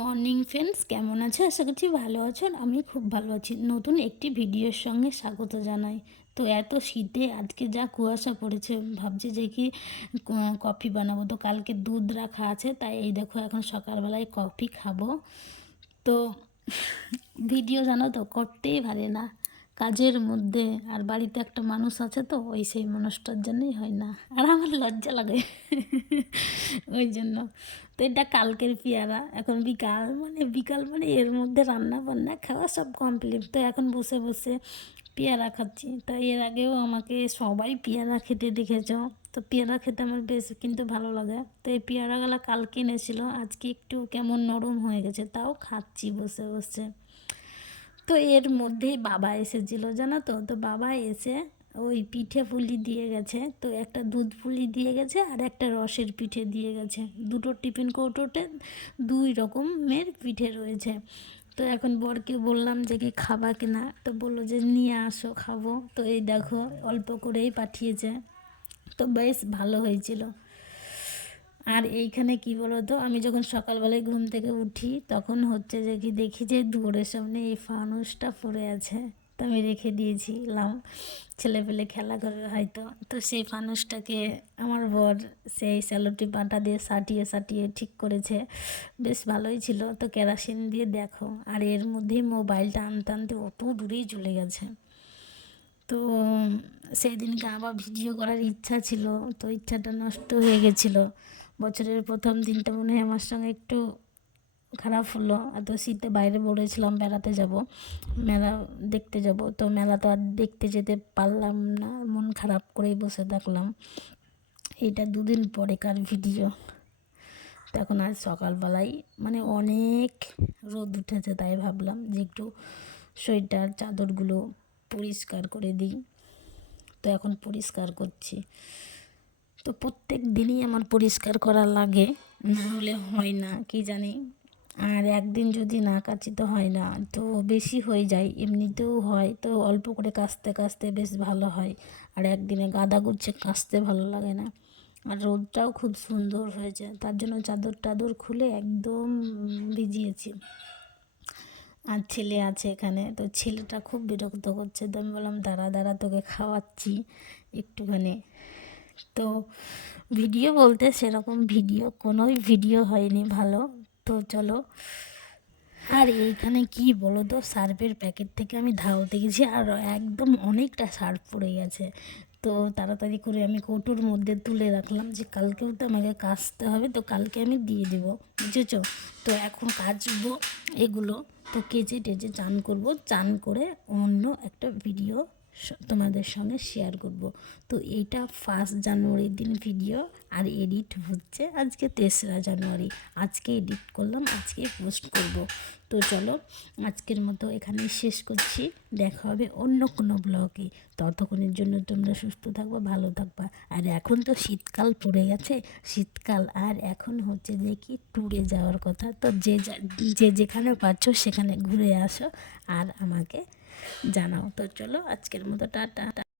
Morning friends, কেমন আছো? আশা করছি ভালো আছো আমি খুব ভালো আছি। নতুন একটি ভিডিওর সঙ্গে স্বাগত জানাই। তো এত শীতে আজকে যা কুয়াশা পড়েছে, ভাবছি যে কি কফি বানাবো। তো কালকে দুধ রাখা আছে, তাই এই দেখো এখন সকালবেলায় কফি খাব। তো ভিডিও জানো তো, করতেই পারে না। কাজের মধ্যে আর বাড়িতে একটা মানুষ আছে তো, ওই সেই মানুষটার জন্যই হয় না। আর আমার লজ্জা লাগে। ওই জন্য। তো এটা কালকের পেয়ারা, এখন বিকাল মানে বিকাল মানে এর মধ্যে রান্না বান্না, খাওয়া সব কমপ্লিট তো এখন বসে বসে পেয়ারা খাচ্ছি। তো এর আগেও আমাকে সবাই পেয়ারা খেতে দেখেছ। তো পেয়ারা খেতে আমার বেশ কিন্তু ভালো লাগে। তো এই পেয়ারাগুলো কালকে এনেছিল, আজকে একটু কেমন নরম হয়ে গেছে, তাও খাচ্ছি বসে বসে। তো এর মধ্যেই বাবা এসেছিল, জানো তো? তো বাবা এসে ওই পিঠে পুলি দিয়ে গেছে, তো একটা দুধ পুলি দিয়ে গেছে আর একটা রসের পিঠে দিয়ে গেছে। দুটো টিফিন কৌটোতে দুই রকমের পিঠে রয়েছে। তো এখন বরকে বললাম যে কি খাবা কিনা তো বলল যে নিয়ে আসো, খাব। তো এই দেখো, অল্প করেই পাঠিয়েছে। তো বেশ ভালো হয়েছিল। আর এইখানে কি বলতো, আমি যখন সকালবেলায় ঘুম থেকে উঠি, তখন হচ্ছে যে কি দেখি যে দুয়ারের সামনে এই ফানুসটা পড়ে আছে। তো আমি রেখে দিয়েছিলাম ছেলে পেলে খেলা করবে হয়তো। তো সেই ফানুসটাকে আমার বর সেই স্যালোটি পাটা দিয়ে সাটিয়ে সাটিয়ে ঠিক করেছে। বেশ ভালোই ছিল। তো কেরাসিন দিয়ে দেখো, আর এর মধ্যেই মোবাইলটা আনতে আনতে অত দূরেই চলে গেছে। তো সেই দিনকে আবার ভিডিও করার ইচ্ছা ছিল। তো ইচ্ছাটা নষ্ট হয়ে গেছিল। বছরের প্রথম দিনটা মনে হয় আমার সঙ্গে একটু খারাপ হলো। এত শীতে বাইরে বলেছিলাম বেড়াতে যাব, মেলা দেখতে যাব। তো মেলা তো আর দেখতে যেতে পারলাম না মন খারাপ করেই বসে থাকলাম। এটা দুদিন পরেকার ভিডিও তো এখন আজ সকালবেলায় মানে অনেক রোদ উঠেছে তাই ভাবলাম যে একটু সোয়েটার, চাদরগুলো পরিষ্কার করে দিই। তো এখন পরিষ্কার করছি। তো প্রত্যেক দিনই আমার পরিষ্কার করা লাগে, না হলে হয় না, কি জানি। আর একদিন যদি না কাচি তো হয় না, তো বেশি হয়ে যায়, এমনিতেও হয়, তো অল্প করে কাচতে কাচতে বেশ ভালো হয়। আর একদিনে গাদা গুচ্ছে কাচতে ভালো লাগে না। আর রোদটাও খুব সুন্দর হয়েছে, তার জন্য চাদর টাদর খুলে একদম ভিজিয়েছি। আর ছেলে আছে এখানে, তো ছেলেটা খুব বিরক্ত করছে, তো আমি বললাম, দাঁড়া দাঁড়া, তোকে খাওয়াচ্ছি একটুখানি। তো ভিডিও বলতে সেরকম ভিডিও, কোনোই ভিডিও হয়নি ভালো। তো চলো। আর এইখানে কি বলো তো, সার্ফের প্যাকেট থেকে আমি ধাওতে গেছি আর একদম অনেকটা সার্ফ পড়ে গেছে। তো তাড়াতাড়ি করে আমি কৌটোর মধ্যে তুলে রাখলাম যে কালকেও তো আমাকে কাচতে হবে, তো কালকে আমি দিয়ে দেবো, বুঝেছ? তো এখন কাচবো এগুলো, তো কেচে টেচে চান করব, চান করে অন্য একটা ভিডিও তোমাদের সঙ্গে শেয়ার করব। তো এইটা ফার্স্ট জানুয়ারির দিন ভিডিও আর এডিট হচ্ছে আজকে তেসরা জানুয়ারি। আজকে এডিট করলাম, আজকে পোস্ট করব। তো চলো আজকের মতো এখানেই শেষ করছি। দেখা হবে অন্য কোনো ব্লগে ততক্ষণের জন্য তোমরা সুস্থ থাকবা, ভালো থাকবা। আর এখন তো শীতকাল পড়ে গেছে, শীতকাল। আর এখন হচ্ছে যে কি ট্যুরে যাওয়ার কথা। তো যে যা- যেখানে পাচ্ছ সেখানে ঘুরে আসো আর আমাকে জানাও। তো চলো, আজকের মতো টাটা